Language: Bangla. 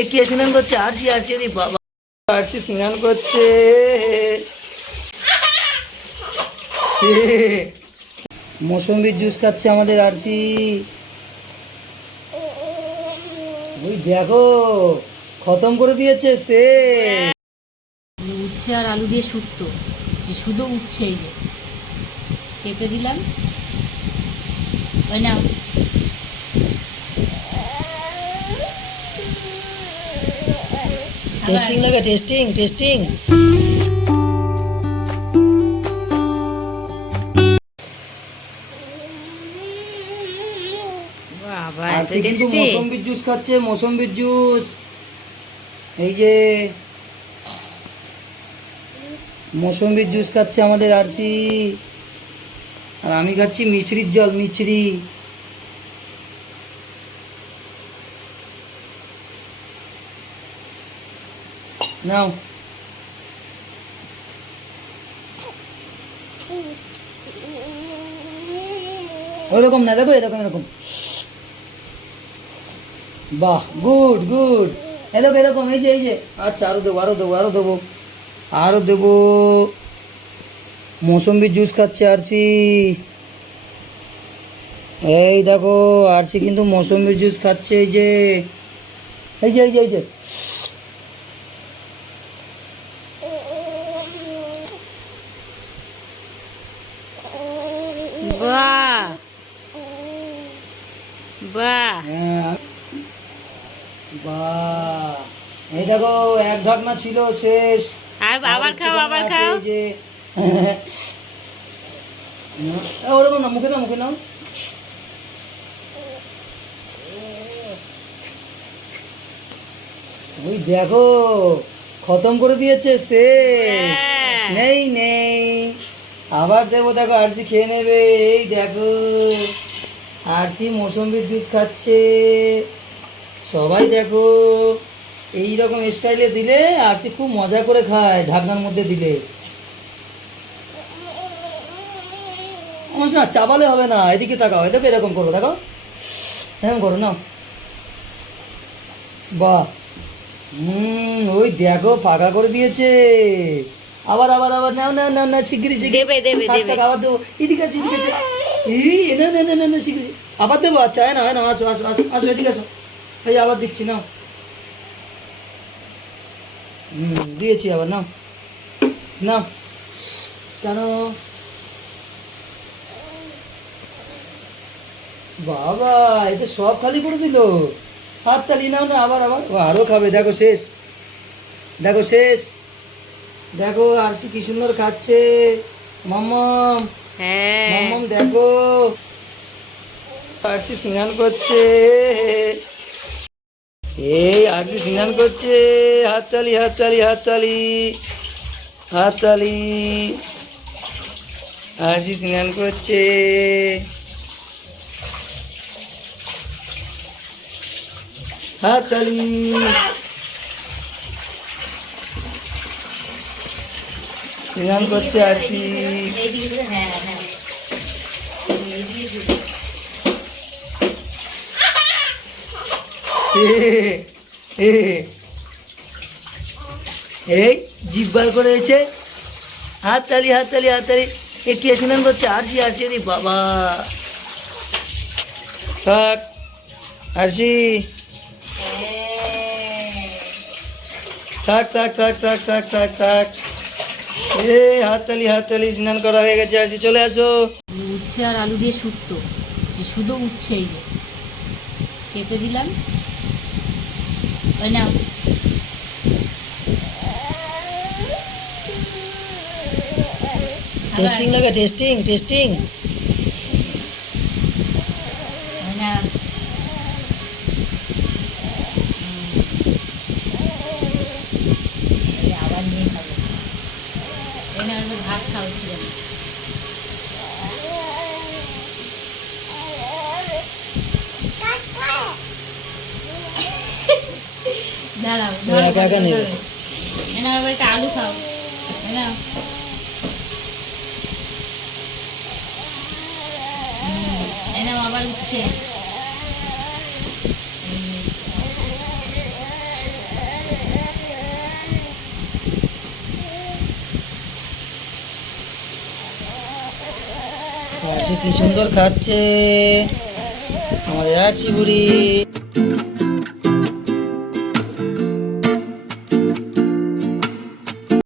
এ কে স্নান করছে? আরছি আরছি, রে বাবা, আরছি স্নান করছে। মৌসুম্বির জুস খাচ্ছে আমাদের আরছি। ওই দেখো, খতম করে দিয়েছে সে। উচ্ছে আর আলু দিয়ে শুক্তো, শুধু উচ্ছে, এই যে চেপে দিলাম। ওই না, টেস্টিং লাগে, টেস্টিং টেস্টিং। বাবা আর এত সে কিন্তু টেস্টি। মৌসুম্বির জুস খাচ্ছে, মৌসুম্বির জুস। এই যে মৌসুম্বির জুস খাচ্ছে আমাদের আরছি। আর আমি খাচ্ছি মিছরির জল, মিছরি। নাও। ওইরকম না, দেখো এরকম এরকম। বাহ, গুড গুড। এরকম এরকম, এই যে এই যে। আচ্ছা, আরো দেবো আরো দেবো আরো দেবো আরো দেবো। মৌসুম্বির জুস খাচ্ছে আরছি। এই দেখো, আরছি কিন্তু মৌসুম্বির জুস খাচ্ছে। এই যে এই যে এই যে এই যে। বাহ বাহ। হ্যাঁ, বাহ। এই দেখো, এক ঢাকনা ছিল, শেষ। আর আবার খাও, আবার আছে, খাও। এই যে। ওরকম না, মুখে নাও, মুখে নাও। ওই দেখো, খতম করে দিয়েছে শেষ। হ্যাঁ। নেই নেই, আবার দেবো। দেখো, আরসি খেয়ে নেবে। এই দেখো, আরসি মৌসুম্বির জুস খাচ্ছে। সবাই দেখো, এই রকম স্টাইলে দিলে আরসি খুব মজা করে খায়, ঢাকনার মধ্যে দিলে। অবশ্য না, চাবালে হবে না। এদিকে তাকাও, এদিকে এরকম করো, দেখো এরকম করো না। বাহ। ওই দেখো, পাকা করে দিয়েছে। আবার আবার আবার, নাও নাও নাও না, শিগগিরি শিগগিরি। দেবে, দেবে, থাক, দেবে। থাক, আবার দেবো। এদিকে আসো, এদিকে আসো। এই না না না না না, শিগগিরি আবার দেবো। আচ্ছা, হয় না হয় না, আসো আসো আসো আসো, এদিকে আসো। এই আবার দিচ্ছি, নাও। দিয়েছি আবার, নাও নাও। কেন? বাবা, এ তো সব খালি করে দিল। হাত তালি, নাও না, আবার আবার। ও আরও খাবে। দেখো শেষ, দেখো শেষ। দেখো, আরসি কি সুন্দর খাচ্ছে। মাম্মাম, হ্যাঁ। মাম্মাম দেখো, আরসি স্নান করছে। এই আরসি স্নান করছে। হাততালি হাততালি হাততালি হাততালি। আরসি স্নান করছে। হাততালি। স্নান করছে আরসি। এই জিব্বার করেছে। হাততালি হাততালি হাততালি। এ কে স্নান করছে? আরসি আরসি, রে বাবা। থাক আরসি, থাক থাক থাক থাক থাক থাক থাক। এ হাততালি হাততালি, স্নান করা হয়ে গেছে। আরসি চলে আসো। উচ্ছে আর আলু দিয়ে শুক্তো, শুধু উচ্ছে, এই যে চেপে দিলাম। ওই না, টেস্টিং লাগে, টেস্টিং টেস্টিং। ওই না। আবার নিয়ে খাবো। ওই না, ভাত খাও ছিল। দাঁড়াও, একা একা নেবে। এনা আবার একটা আলু খাও। এনা এনা আবার উচ্ছে। আরসি কি সুন্দর খাচ্ছে আমাদের আরসি বুড়ি।